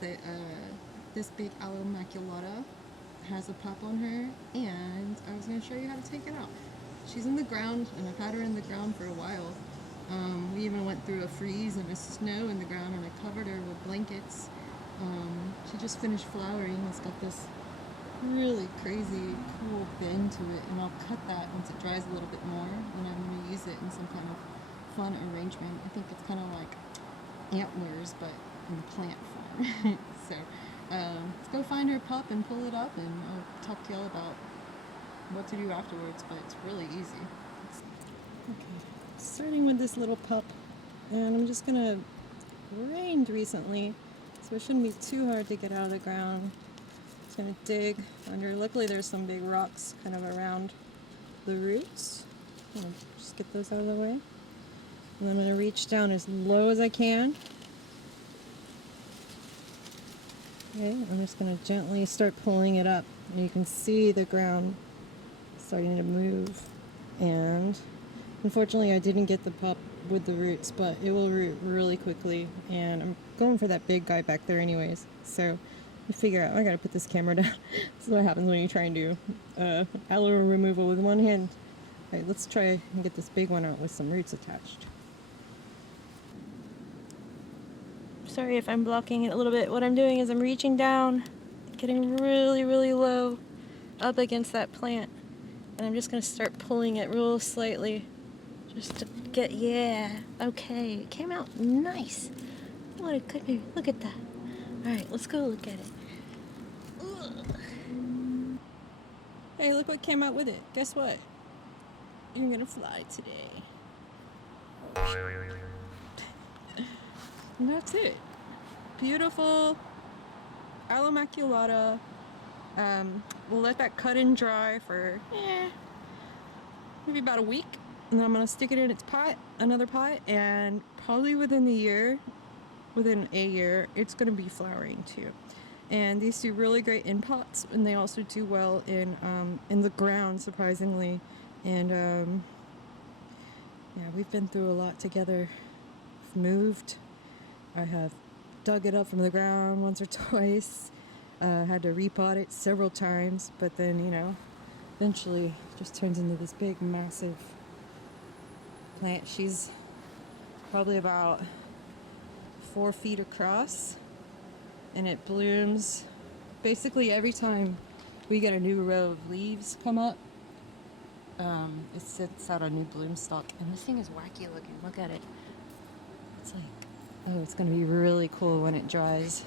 that this big Aloe maculata has a pup on her, and I was going to show you how to take it out. She's in the ground, and I've had her in the ground for a while. We even went through a freeze and a snow in the ground, and I covered her with blankets. She just finished flowering. It's got this really crazy cool bend to it, and I'll cut that once it dries a little bit more, and I'm going to use it in some kind of fun arrangement. I think it's kind of like antlers but in plant form. So let's go find her pup and pull it up, and I'll talk to y'all about what to do afterwards, but it's really easy. Okay, starting with this little pup, and I'm just gonna, rained recently, so it shouldn't be too hard to get out of the ground. Just gonna dig under. Luckily there's some big rocks kind of around the roots. Just get those out of the way. And I'm going to reach down as low as I can. Okay, I'm just going to gently start pulling it up. And you can see the ground starting to move. And unfortunately I didn't get the pup with the roots, but it will root really quickly. And I'm going for that big guy back there anyways. So you figure out, I got to put this camera down. This is what happens when you try and do aloe removal with one hand. Alright, let's try and get this big one out with some roots attached. Sorry if I'm blocking it a little bit. What I'm doing is I'm reaching down, getting really, really low up against that plant. And I'm just going to start pulling it real slightly. Just to get, yeah, okay. It came out nice. What a good, look at that. Alright, let's go look at it. Ugh. Hey, look what came out with it. Guess what? You're gonna fly today. And that's it. Beautiful Aloe maculata. We'll let that cut and dry for maybe about a week, and then I'm gonna stick it in its pot, another pot, and probably within a year, it's gonna be flowering too. And these do really great in pots, and they also do well in the ground, surprisingly. And yeah, we've been through a lot together. We've moved. I have dug it up from the ground once or twice. Had to repot it several times, but then, you know, eventually it just turns into this big, massive plant. She's probably about 4 feet across, and it blooms basically every time we get a new row of leaves come up. It sits out a new bloom stalk, and this thing is wacky looking. Look at it. It's like, oh, it's gonna be really cool when it dries.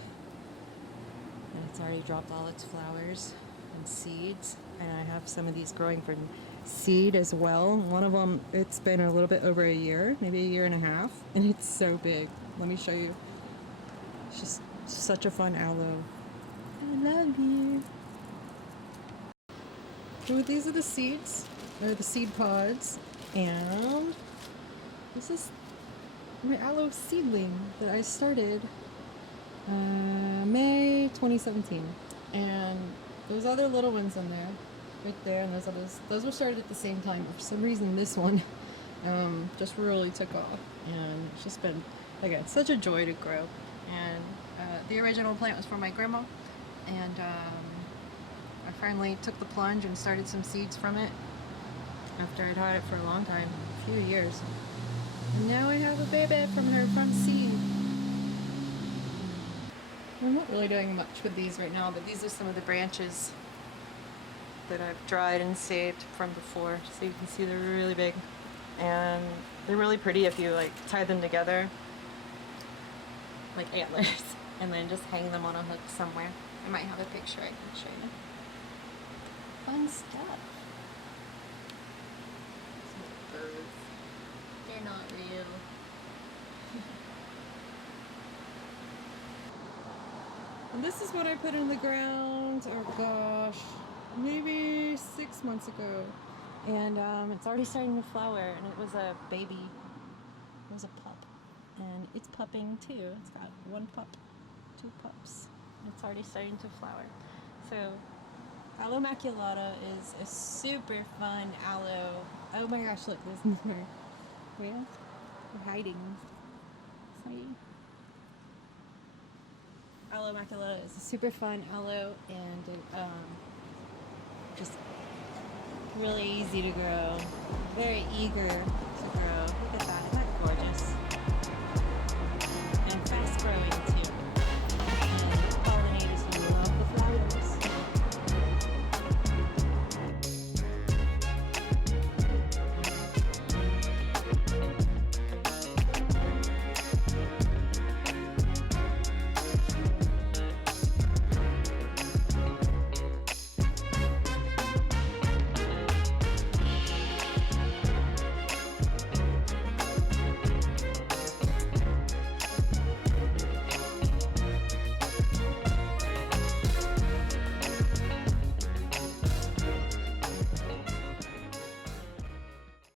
And it's already dropped all its flowers and seeds, and I have some of these growing from seed as well. One of them, it's been a little bit over a year, maybe a year and a half, and it's so big. Let me show you. It's just such a fun aloe. I love you. So these are the seeds, or the seed pods, and this is my aloe seedling that I started May 2017, and those other little ones in there, right there, and those others, those were started at the same time. For some reason this one just really took off, and it's just been, again, such a joy to grow. And the original plant was for my grandma, and I finally took the plunge and started some seeds from it after I'd had it for a long time, a few years. And now I have a baby from her from seed. I'm not really doing much with these right now, but these are some of the branches that I've dried and saved from before. So you can see they're really big, and they're really pretty if you like tie them together like antlers and then just hang them on a hook somewhere. I might have a picture I can show you. Fun stuff. Some birds. They're not real. And this is what I put in the ground, oh gosh, maybe 6 months ago. And it's already starting to flower, and it was a baby, it was a pup. And it's pupping too. It's got 1 pup, 2 pups. It's already starting to flower. So, Aloe maculata is a super fun aloe. Oh my gosh, look, there's more. Where? They're hiding. See? Aloe maculata is a super fun aloe, and it, just really easy to grow. Very eager to grow. Look at that, isn't that gorgeous? And fast growing too.